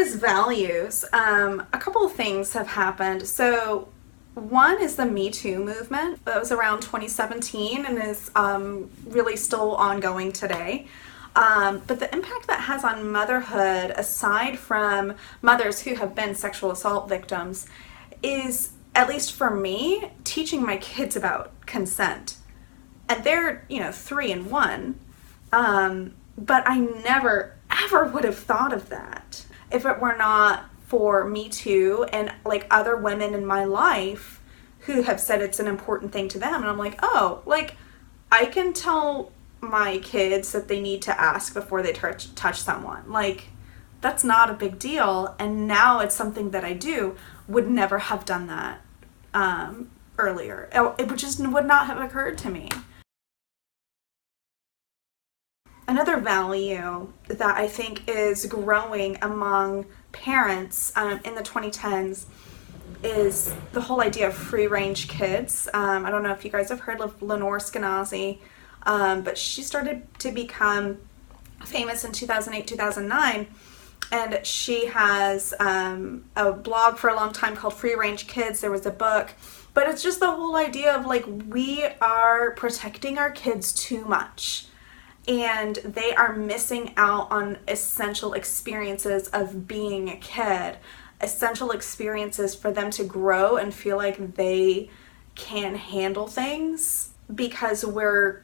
as values, a couple of things have happened. So one is the Me Too movement. That was around 2017 and is really still ongoing today. But the impact that has on motherhood, aside from mothers who have been sexual assault victims, is, at least for me, teaching my kids about consent. And they're, 3 and 1. But I never, ever would have thought of that if it were not for Me Too and like other women in my life who have said it's an important thing to them. And I'm like, oh, like I can tell my kids that they need to ask before they touch someone. Like that's not a big deal. And now it's something that I do. Would never have done that earlier. It just would not have occurred to me. Another value that I think is growing among parents in the 2010s is the whole idea of free-range kids. I don't know if you guys have heard of Lenore Skenazy, but she started to become famous in 2008, 2009, and she has a blog for a long time called Free Range Kids. There was a book, but it's just the whole idea of like we are protecting our kids too much. And they are missing out on essential experiences of being a kid, essential experiences for them to grow and feel like they can handle things, because we're,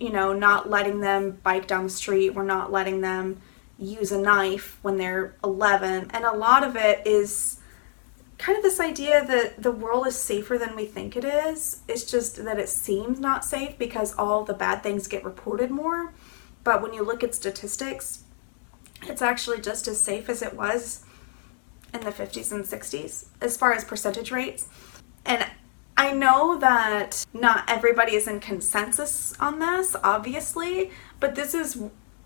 not letting them bike down the street. We're not letting them use a knife when they're 11. And a lot of it is kind of this idea that the world is safer than we think it is. It's just that it seems not safe because all the bad things get reported more. But when you look at statistics, it's actually just as safe as it was in the 50s and 60s as far as percentage rates. And I know that not everybody is in consensus on this, obviously, but this is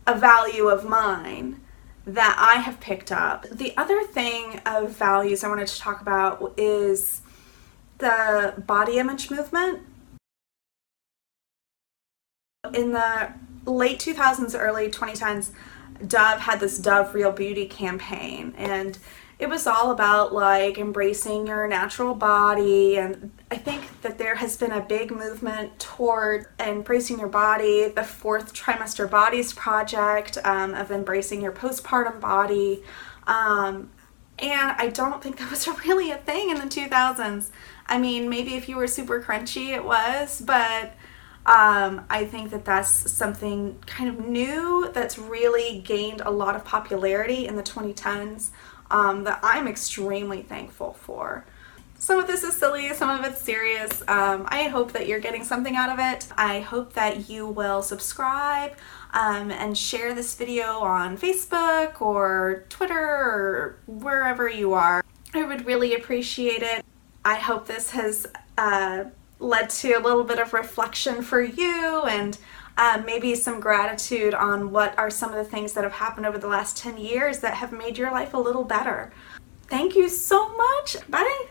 a value of mine that I have picked up. The other thing of values I wanted to talk about is the body image movement. In the late 2000s, early 2010s, Dove had this Dove Real Beauty campaign, and it was all about like embracing your natural body. And I think that there has been a big movement toward embracing your body. The Fourth Trimester Bodies Project of embracing your postpartum body. And I don't think that was really a thing in the 2000s. I mean, maybe if you were super crunchy it was, but I think that that's something kind of new that's really gained a lot of popularity in the 2010s that I'm extremely thankful for. Some of this is silly, some of it's serious. I hope that you're getting something out of it. I hope that you will subscribe and share this video on Facebook or Twitter or wherever you are. I would really appreciate it. I hope this has led to a little bit of reflection for you and maybe some gratitude on what are some of the things that have happened over the last 10 years that have made your life a little better. Thank you so much. Bye.